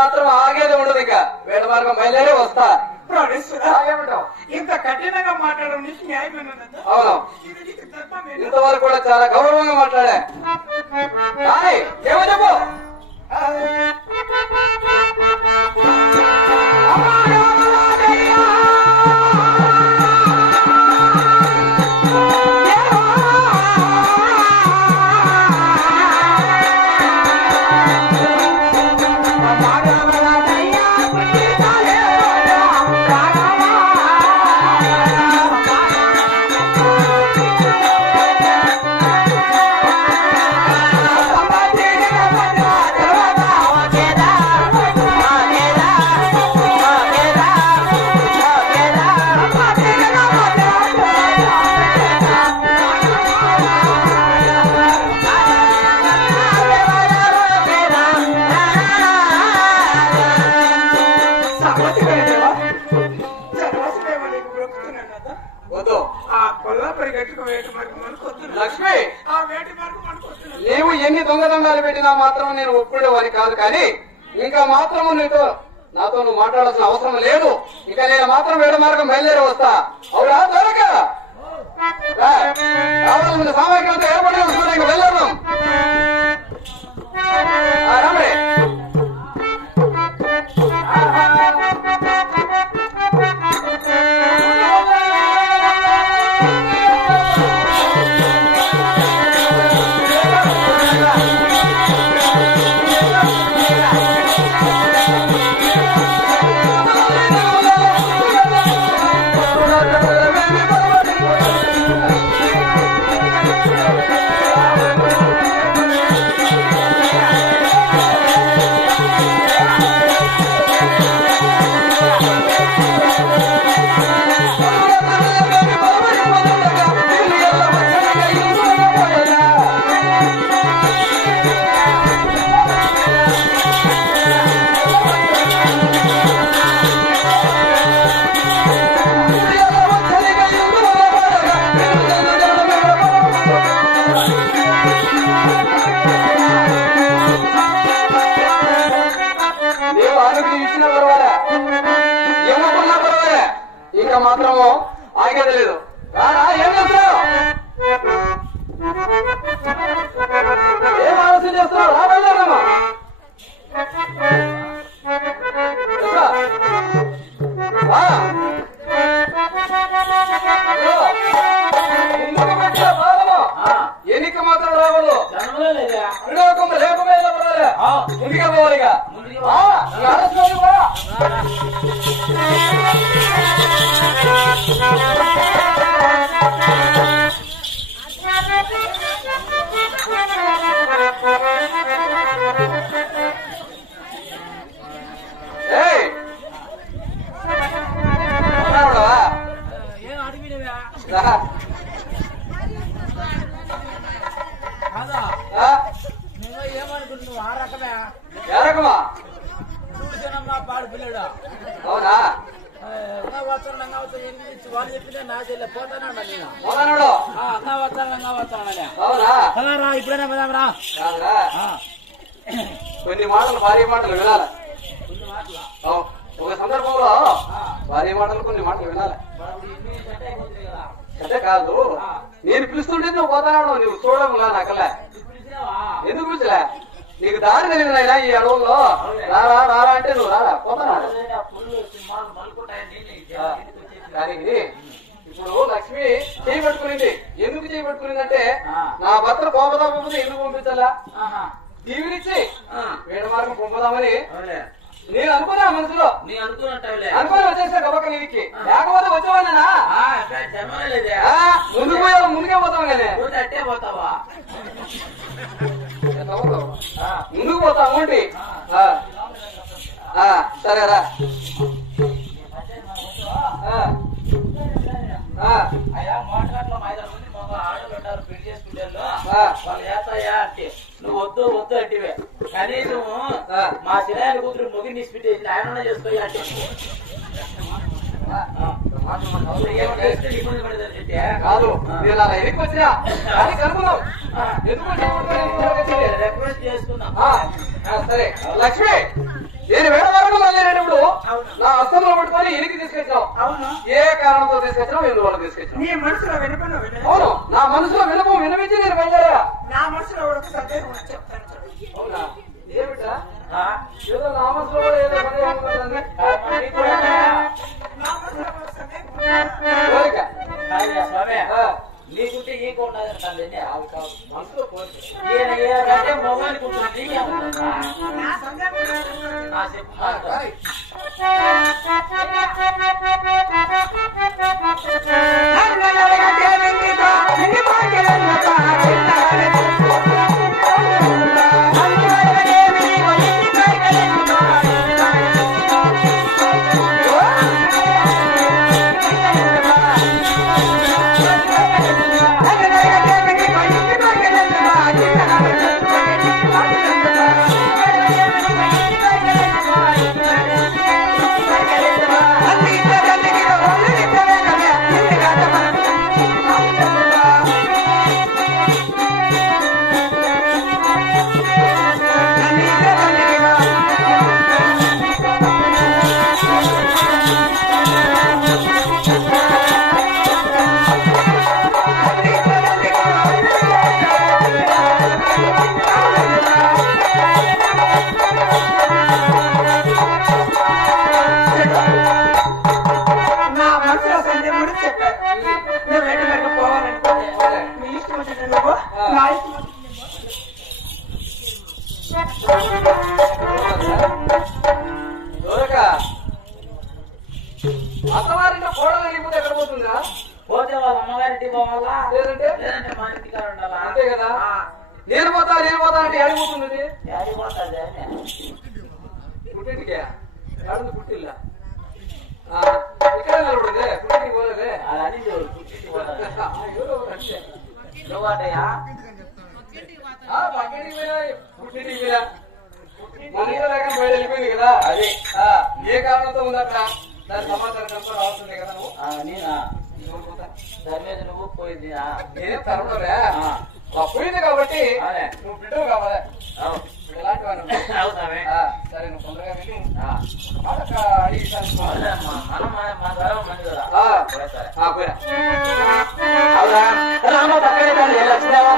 మాత్రం ఆగేది ఉండదు. ఇక వేట మార్గం బయలుదేరి వస్తా. ఇంత కఠినంగా మాట్లాడడం నీకు న్యాయమేనా? అవును, ఇంతవరకు కూడా చాలా గౌరవంగా మాట్లాడా. కానీ ఏమో చెప్పు. లక్ష్మి, నీవు ఎన్ని దొంగదండాలు పెట్టినా మాత్రం నేను ఒప్పుకునేవాని కాదు. కానీ ఇంకా మాత్రము నాతో నువ్వు మాట్లాడాల్సిన అవసరం లేదు. ఇక నేను మాత్రం వేడ మార్గం బయలుదేరి వస్తా. అవునా? త్వరగా కావాల్సిన సామాగ్రితో ఏర్పడి వస్తున్నా. ఇంక వెళ్ళాం. రమణి, ఇంకా మాత్రము ఆగేది లేదు. ఏం చేస్తున్నావు? ఏం ఆలోచన చేస్తున్నావు? రాబోయేదమ్మా. ఎన్నిక మాత్రం రావాలి. లేకుండా ముందుగా పోవాలిగా. అవునా? వాళ్ళు చెప్పినా నా చెల్లె పోతానండి. ఇప్పుడైనా కొన్ని మాటలు భారీ మాటలు వినాలి. ఒక సందర్భంలో భారీ మాటలు కొన్ని మాటలు వినాలి. అంటే కాదు, నేను పిలుస్తుంటే నువ్వు పోతానాడు. నువ్వు చూడములా నాకల్లా. ఎందుకు పిలిచలే? నీకు దారి తెలియదు ఈ అడవుల్లో. రారా రారా అంటే నువ్వు రారా పోతానాడు. కానీ ఇప్పుడు లక్ష్మి చేయి పట్టుకునింది. ఎందుకు చేయి పట్టుకునిందంటే నా భర్త పోపదాపోతే ఎందుకు పంపించాలా? దీవినిచ్చి వేడ మార్గం పంపుదామని నేను అనుకున్నా మనసులో. అనుకుని వచ్చేసా గబక్క నీకు. లేకపోతే వచ్చేవాళ్ళనా? ముందుకు పోయావు, ముందుకే పోతావు. కానీ ముందుకు పోతావు ఏంటి? సరేరా. అయ్యా మోటార్లో 5 మంది మగ ఆడలు ఉంటారు పెళ్లి చేసుకుంటే వాళ్ళు చేస్తాయా అంటే నువ్వు వద్దు వద్దు అంటే కానీ నువ్వు మా చిరాయన కూతురు మొగి నిష్పెట్టేసి ఆయన చేసుకోయా అంటే కాదు. నేను అలా ఎనికి వచ్చినా కనుక్కున్నాం. ఎందుకు రిక్వెస్ట్ చేసుకున్నాం. సరే లక్ష్మి, నేను వేడ వరకు వెళ్ళేటప్పుడు నా హస్తంలో పట్టుకొని ఇనికి తీసుకొచ్చినావు. ఏ కారణంతో తీసుకొచ్చినావు, ఎందువల్ల తీసుకొచ్చినావు? నీ మనసులో వినపడిన అవును, నా మనసులో వినపించి నేను వెళ్ళారా? నా మనసులో ఒక సందేహం చెప్తాను. అవునా, ఏమిటా? ఏదో నా మనసులో కూడా ఏదో సందేహం ఉంటుంది. కోరిక నీకుంటే నీకు ఉండదు మనసులో కోరిక. ఈయన మొబైల్కి ఉంటుంది నా సందేహం చెప్పు అత్తవారింట్లో కోడలు వెళ్ళిపోతే ఎక్కడ పోతుందా? పోతే వాళ్ళ అమ్మగారింటి పోవాలా, లేదంటే మా ఇంటికాడ ఉండాలా? అంతే కదా. నేను పోతా అంటే ఏడిపోతుంది. పుట్టింటికే ఏడుంది పుట్టిల్లా ఇక్కడ నిలబడిందే, పుట్టింటికి పోలేదే. నువ్వాటయ్యా పక్కింటికి పోయినా పుట్టింటికి పోయినా మన ఇంట్లో లేక బయట వెళ్ళిపోయింది కదా. అది ఏ కారణంతో ఉంది అక్కడ, దాని సమాచారం కనుక్కొని రావాల్సిందే కదా. నేనా దాని మీద నువ్వు పోయింది నేనే తరవడలే పోయింది కాబట్టి నువ్వు బిడ్డవు కావాలి. ఎలాంటి వాడు సరే, నువ్వు తొందరగా వెళ్ళి అడిగి రామ పక్కనే లక్ష్మీదేవ